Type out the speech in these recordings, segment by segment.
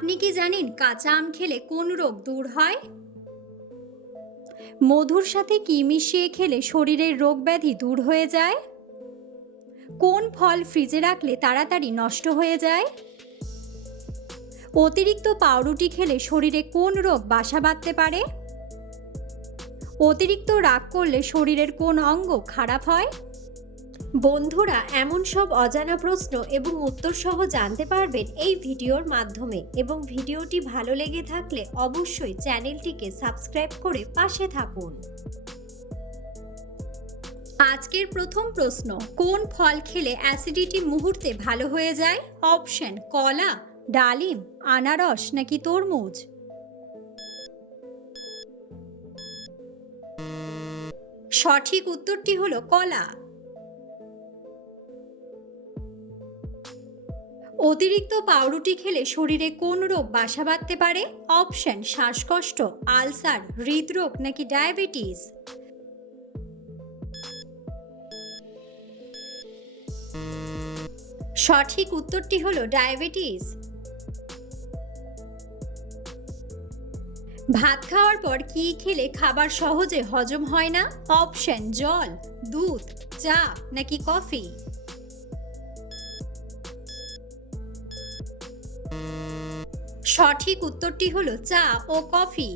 আপনি কি জানেন কাঁচা আম খেলে কোন রোগ দূর হয়? মধুর সাথে কি মিশিয়ে খেলে শরীরের রোগ ব্যাধি দূর হয়ে যায়? কোন ফল ফ্রিজে রাখলে তাড়াতাড়ি নষ্ট হয়ে যায়? অতিরিক্ত পাউরুটি খেলে শরীরে কোন রোগ বাসা বাঁধতে পারে? অতিরিক্ত রাগ করলে শরীরের কোন অঙ্গ খারাপ হয়? বন্ধুরা, এমন সব অজানা প্রশ্ন এবং উত্তর সহ জানতে পারবেন এই ভিডিওর মাধ্যমে। এবং ভিডিওটি ভালো লেগে থাকলে অবশ্যই চ্যানেলটিকে সাবস্ক্রাইব করে পাশে থাকুন। আজকের প্রথম প্রশ্ন, কোন ফল খেলে অ্যাসিডিটি মুহূর্তে ভালো হয়ে যায়? অপশন: কলা, ডালিম, আনারস নাকি তরমুজ? সঠিক উত্তরটি হলো কলা। অতিরিক্ত পাউরুটি খেলে শরীরে কোন রোগ বাসা বাঁধতে পারে? অপশন: শ্বাসকষ্ট, আলসার, হৃদরোগ নাকি ডায়াবেটিস? সঠিক উত্তরটি হলো ডায়াবেটিস। ভাত খাওয়ার পর কি খেলে খাবার সহজে হজম হয় না? অপশন: জল, দুধ, চা নাকি কফি? সঠিক উত্তরটি হলো চা ও কফি।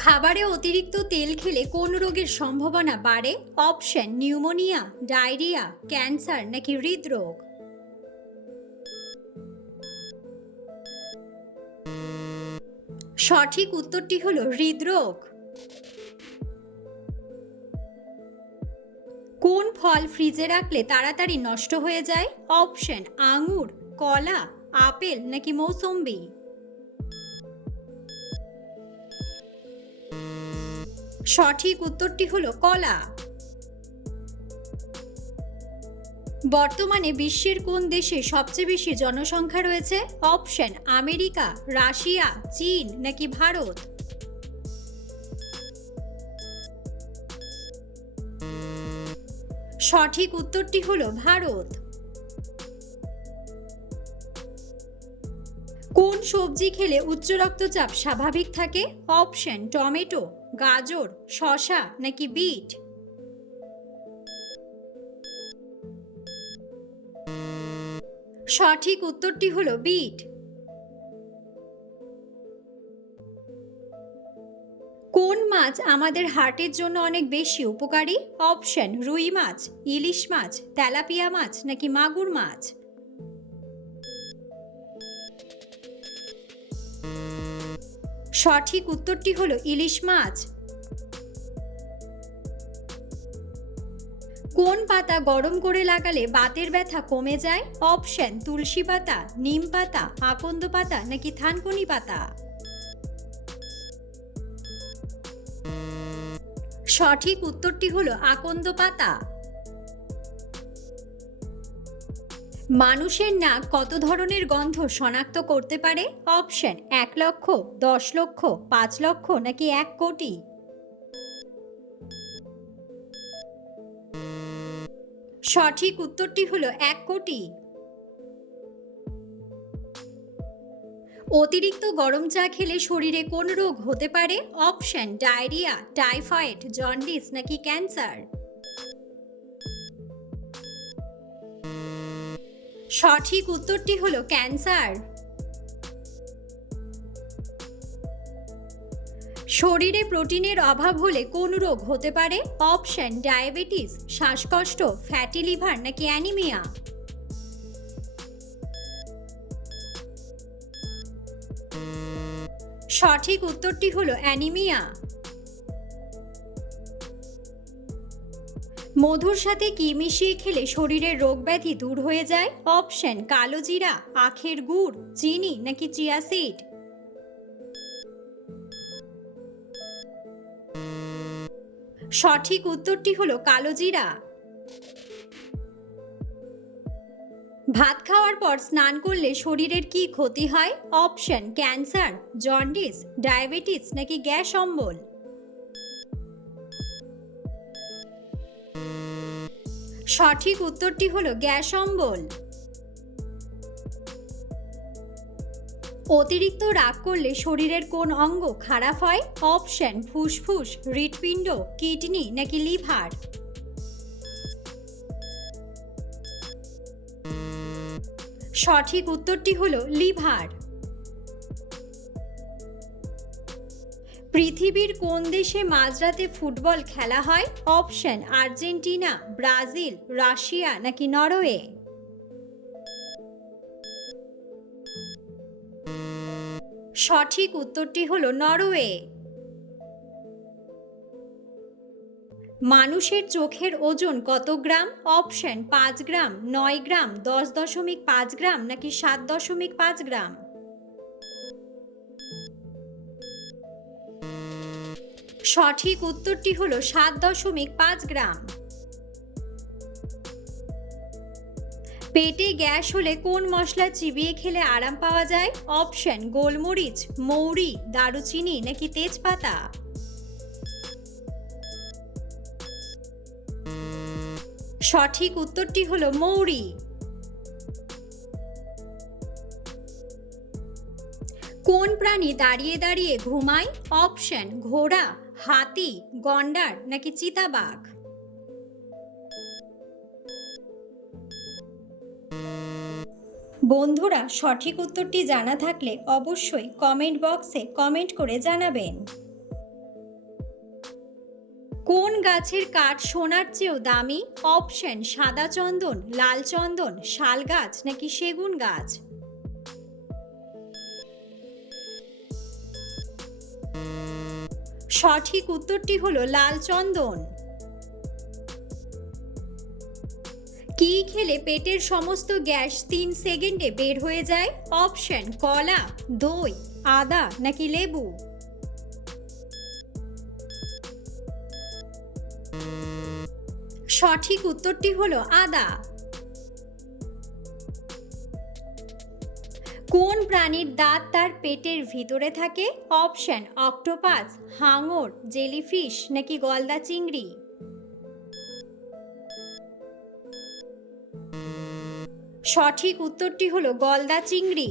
খাবারে অতিরিক্ত তেল খেলে কোন রোগের সম্ভাবনা বাড়ে? অপশন: নিউমোনিয়া, ডায়রিয়া, ক্যান্সার নাকি হৃদরোগ? সঠিক উত্তরটি হলো হৃদরোগ। কোন ফল ফ্রিজে রাখলে তাড়াতাড়ি নষ্ট হয়ে যায়? অপশন: আঙুর, কলা, আপেল নাকি মৌসুম্বি? সঠিক উত্তরটি হলো কলা। বর্তমানে বিশ্বের কোন দেশে সবচেয়ে বেশি জনসংখ্যা রয়েছে? অপশন: আমেরিকা, রাশিয়া, চীন নাকি ভারত? সঠিক উত্তরটি হলো ভারত। কোন সবজি খেলে উচ্চ রক্তচাপ স্বাভাবিক থাকে? অপশন: টমেটো, গাজর, শসা নাকি বিট? সঠিক উত্তরটি হলো বিট। কোন মাছ আমাদের হার্টের জন্য অনেক বেশি উপকারী? অপশন: রুই মাছ, ইলিশ মাছ, তেলাপিয়া মাছ নাকি মাগুর মাছ? সঠিক উত্তরটি হলো ইলিশ মাছ। কোন পাতা গরম করে লাগালে বাতের ব্যথা কমে যায়? অপশন: তুলসী পাতা, নিম পাতা, আকন্দ পাতা নাকি থানকুনি পাতা? সঠিক উত্তরটি হলো আকন্দ পাতা। মানুষের নাক কত ধরনের গন্ধ শনাক্ত করতে পারে? অপশন: 1 লক্ষ, 10 লক্ষ, 5 লক্ষ নাকি 1 কোটি? সঠিক উত্তরটি হলো 1 কোটি। অতিরিক্ত গরম চা খেলে শরীরে কোন রোগ হতে পারে? অপশন: ডায়রিয়া, টাইফয়েড, জন্ডিস নাকি ক্যান্সার? সঠিক উত্তরটি হলো ক্যান্সার। শরীরে প্রোটিনের অভাব হলে কোন রোগ হতে পারে? অপশন: ডায়াবেটিস, শ্বাসকষ্ট, ফ্যাটি লিভার নাকি অ্যানিমিয়া? সঠিক উত্তরটি হলো অ্যানিমিয়া। মধুর সাথে কি মিশিয়ে খেলে শরীরের রোগ ব্যাধি দূর হয়ে যায়? অপশন: কালো জিরা, আখের গুড়, চিনি নাকি চিয়া সিড? সঠিক উত্তরটি হলো কালো জিরা। ভাত খাওয়ার পর স্নান করলে শরীরের কি ক্ষতি হয়? অপশন: ক্যান্সার, জন্ডিস, ডায়াবেটিস নাকি গ্যাস অম্বল? সঠিক উত্তরটি হলো গ্যাস অম্বল। অতিরিক্ত রাগ করলে শরীরের কোন অঙ্গ খারাপ হয়? অপশন ফুসফুস, হৃৎপিণ্ড, কিডনি নাকি লিভার। সঠিক উত্তরটি হলো লিভার। পৃথিবীর কোন দেশে মাঝরাতে ফুটবল খেলা হয়? অপশন আর্জেন্টিনা, ব্রাজিল, রাশিয়া নাকি নরওয়ে। সঠিক উত্তরটি হলো নরওয়ে। মানুষের চোখের ওজন কত গ্রাম? অপশন 5 গ্রাম, 9 গ্রাম, 10.5 গ্রাম নাকি 7.5 গ্রাম। সঠিক উত্তরটি হলো 7.5 গ্রাম। পেটে গ্যাস হলে কোন মশলা চিবিয়ে খেলে আরাম পাওয়া যায়? অপশন গোলমরিচ, মৌরি, দারুচিনি নাকি তেজপাতা। সঠিক উত্তরটি হলো মৌরি। কোন প্রাণী দাঁড়িয়ে দাঁড়িয়ে ঘুমায়? অপশন ঘোড়া, হাতি, গন্ডার নাকি চিতাবাঘ। বন্ধুরা, সঠিক উত্তরটি জানা থাকলে অবশ্যই কমেন্ট বক্সে কমেন্ট করে জানাবেন। কোন গাছের কাঠ সোনার চেয়েও দামি? অপশন সাদা চন্দন, লাল চন্দন, শাল গাছ নাকি সেগুন গাছ। সঠিক উত্তরটি হলো লাল চন্দন। কি খেলে পেটের সমস্ত গ্যাস 3 সেকেন্ডে বের হয়ে যায়? অপশন কলা, দই, আদা নাকি লেবু। সঠিক উত্তরটি হলো আদা। কোন প্রাণীর দাঁত তার পেটের ভিতরে থাকে? অপশন অক্টোপাস, হাঙর, জেলিফিশ নাকি গলদা চিংড়ি। সঠিক উত্তরটি হলো গলদা চিংড়ি।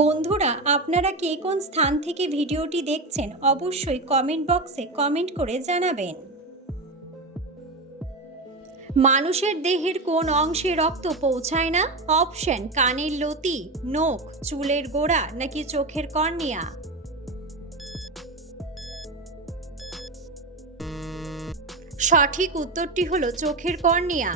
বন্ধুরা, আপনারা কে কোন স্থান থেকে ভিডিওটি দেখছেন অবশ্যই কমেন্ট বক্সে কমেন্ট করে জানাবেন। মানুষের দেহের কোন অংশে রক্ত পৌঁছায় না? অপশন কানের লতি, নখ, চুলের গোড়া নাকি চোখের কর্নিয়া। সঠিক উত্তরটি হলো চোখের কর্নিয়া।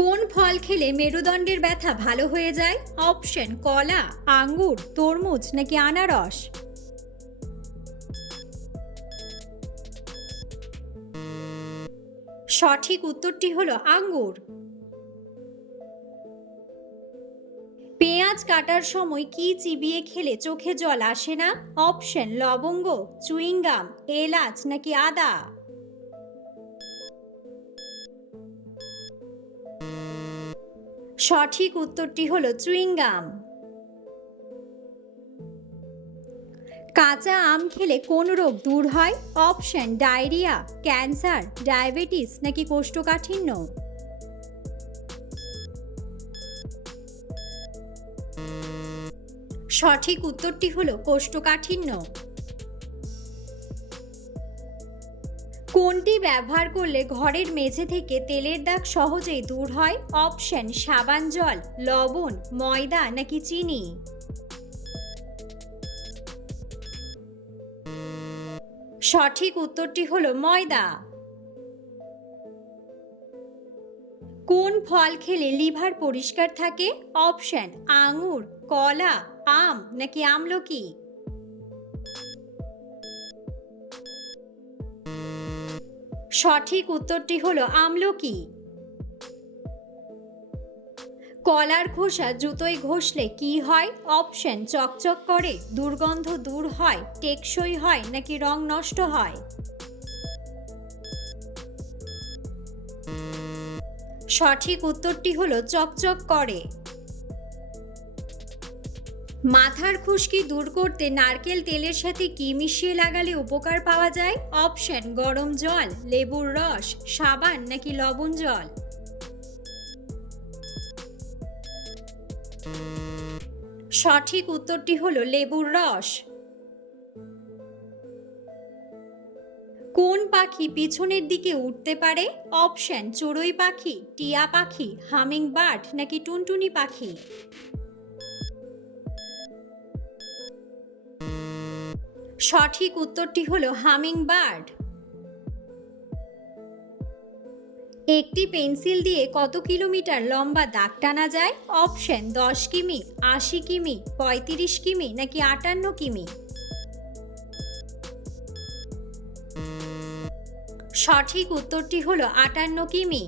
কোন ফল খেলে মেরুদণ্ডের ব্যথা ভালো হয়ে যায়? অপশন কলা, আঙ্গুর, তরমুজ নাকি আনারস। সঠিক উত্তরটি হলো আঙ্গুর। পেঁয়াজ কাটার সময় কি চিবিয়ে খেলে চোখে জল আসে না? অপশন লবঙ্গ, চুইংগাম, এলাচ নাকি আদা। সঠিক উত্তরটি হলো চুইংগাম। কাঁচা আম খেলে কোন রোগ দূর হয়? অপশন ডায়রিয়া, ক্যান্সার, ডায়াবেটিস নাকি কোষ্ঠকাঠিন্য। সঠিক উত্তরটি হলো কোষ্ঠকাঠিন্য। কোনটি ব্যবহার করলে ঘরের মেঝে থেকে তেলের দাগ সহজেই দূর হয়? অপশন সাবান জল, লবণ, ময়দা নাকি চিনি। সঠিক উত্তরটি হলো ময়দা। কোন ফল খেলে লিভার পরিষ্কার থাকে? অপশন আঙুর, কলা, আম নাকি আমলকি। সঠিক উত্তরটি হলো আমলকি। কলার খোসা জুতোয় ঘষলে কি হয়? অপশন চকচক করে, দুর্গন্ধ দূর হয়, টেকসই হয় নাকি রং নষ্ট হয়। সঠিক উত্তরটি হলো চকচক করে। মাথার খুশকি দূর করতে নারকেল তেলের সাথে কি মিশিয়ে লাগালে উপকার পাওয়া যায়? অপশন গরম জল, লেবুর রস, সাবান নাকি লবণ জল। সঠিক উত্তরটি হলো লেবুর রস। কোন পাখি পিছনের দিকে উঠতে পারে? অপশন চড়ুই পাখি, টিয়া পাখি, হামিং বার্ড নাকি টুনটুনি পাখি। সঠিক উত্তরটি হলো হামিং বার্ড। একটি পেন্সিল দিয়ে কত কিলোমিটার লম্বা দাগ টানা যায়? অপশন 10 কিমি, 80 কিমি, 35 কিমি নাকি 58 কিমি। সঠিক উত্তরটি হলো 58 কিমি।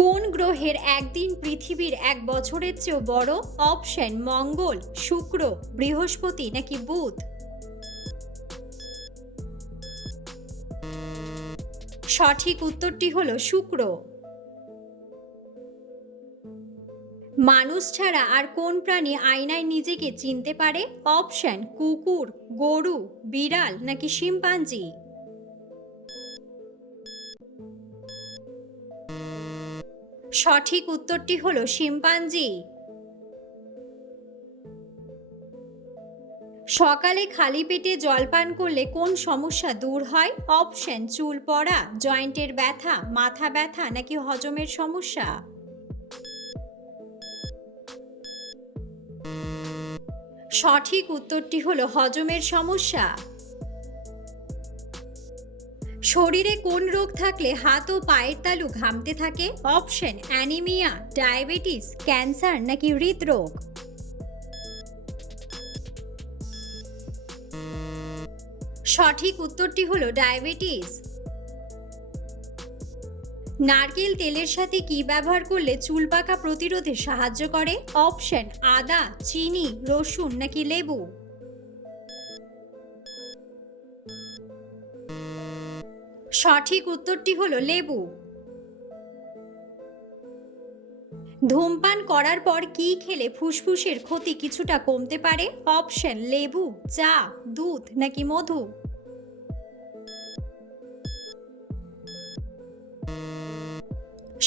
কোন গ্রহের একদিন পৃথিবীর 1 বছরের চেয়েও বড়? অপশন মঙ্গল, শুক্র, বৃহস্পতি নাকি বুধ। সঠিক উত্তরটি হলো শুক্র। মানুষ ছাড়া আর কোন প্রাণী আয়নায় নিজেকে চিনতে পারে? অপশন কুকুর, গরু, বিড়াল নাকি শিম্পাঞ্জি। সঠিক উত্তরটি হলো শিম্পাঞ্জি। সকালে খালি পেটে জলপান করলে কোন সমস্যা দূর হয়? অপশন চুল পড়া, জয়েন্টের ব্যথা, মাথা ব্যথা নাকি হজমের সমস্যা। সঠিক উত্তরটি হলো হজমের সমস্যা। শরীরে কোন রোগ থাকলে হাত ও পায়ের তালু ঘামতে থাকে? অপশন অ্যানিমিয়া, ডায়াবেটিস, ক্যান্সার নাকি হৃদরোগ। সঠিক উত্তরটি হলো ডায়াবেটিস। নারকেল তেলের সাথে কি ব্যবহার করলে চুল পাকা প্রতিরোধে সাহায্য করে? অপশন আদা, চিনি, রসুন নাকি লেবু। সঠিক উত্তরটি হলো লেবু। ধূমপান করার পর কি খেলে ফুসফুসের ক্ষতি কিছুটা কমতে পারে? অপশন লেবু, চা, দুধ নাকি মধু।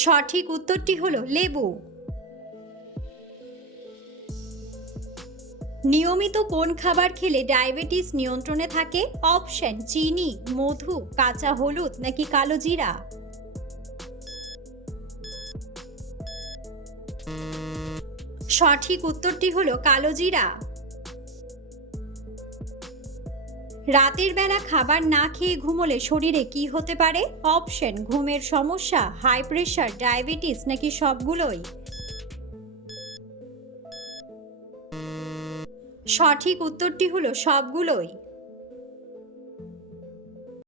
সঠিক উত্তরটি হলো লেবু। নিয়মিত কোন খাবার খেলে ডায়াবেটিস নিয়ন্ত্রণে থাকে? অপশন চিনি, মধু, কাঁচা হলুদ নাকি কালো জিরা। সঠিক উত্তরটি হলো কালো জিরা। রাতের বেলা খাবার না খেয়ে ঘুমোলে শরীরে কি হতে পারে? অপশন ঘুমের সমস্যা, হাই প্রেশার, ডায়াবেটিস নাকি সবগুলোই। সঠিক উত্তরটি হলো সবগুলোই।